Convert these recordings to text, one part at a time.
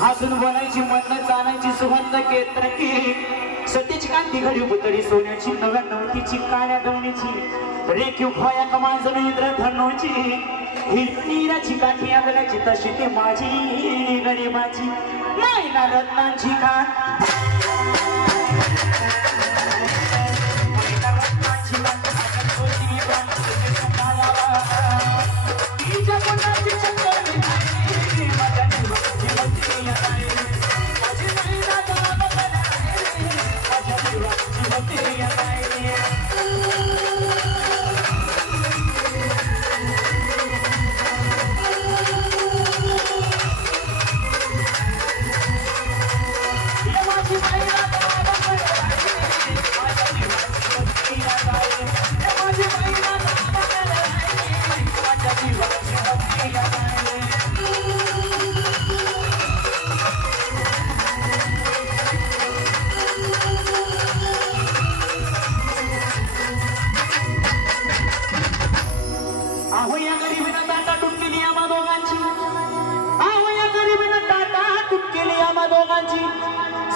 हसून बोलायची म्हणणं चालायची सुगंध केत्रकी सतीची कांती घडी पुतळी सोन्याची नव्या नवतीची काळ्या गवणीची रेखीव खोया कमांजन इंद्रधनुची हिरनीराची काठी आगल्याची तशी ती माझी गरीबाची नाही ना रत्नांची कान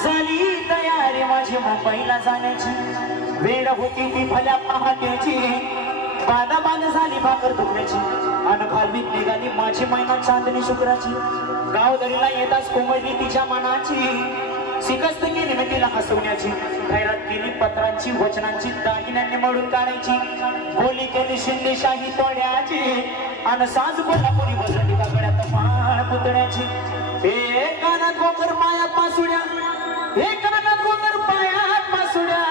झाली तयारी माझी मुंबईला जाण्याची वेळ होती ती भल्या पहाटेची बाधा बाध झाली भाकर दुखण्याची अन खालवीत निघाली माझी मैना चांदणी शुक्राची गाव दरीला येताच कोमळली तिच्या मनाची शिकस्त केली ना तिला हसवण्याची खैरात केली पत्रांची वचनांची दागिन्यांनी मळून काढायची बोली केली शिंदेशाही तोड्याची अन साज कोल्हापुरी बसली का गळ्यात माळ पुतण्याची हे कानात गोकर पायात पासुड्या हे कानात गोकर पायात पासुड्या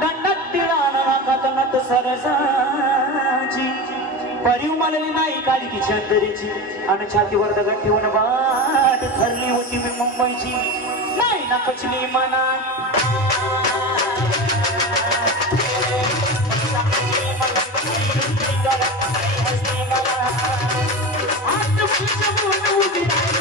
दंडात तिळा नाकात नत सरसाची परिव मालली नाही काळी की छातरीची आणि छातीवर दगड ठेवून वाट ठरली होती मी मुंबईची नाही ना कचली मनात आज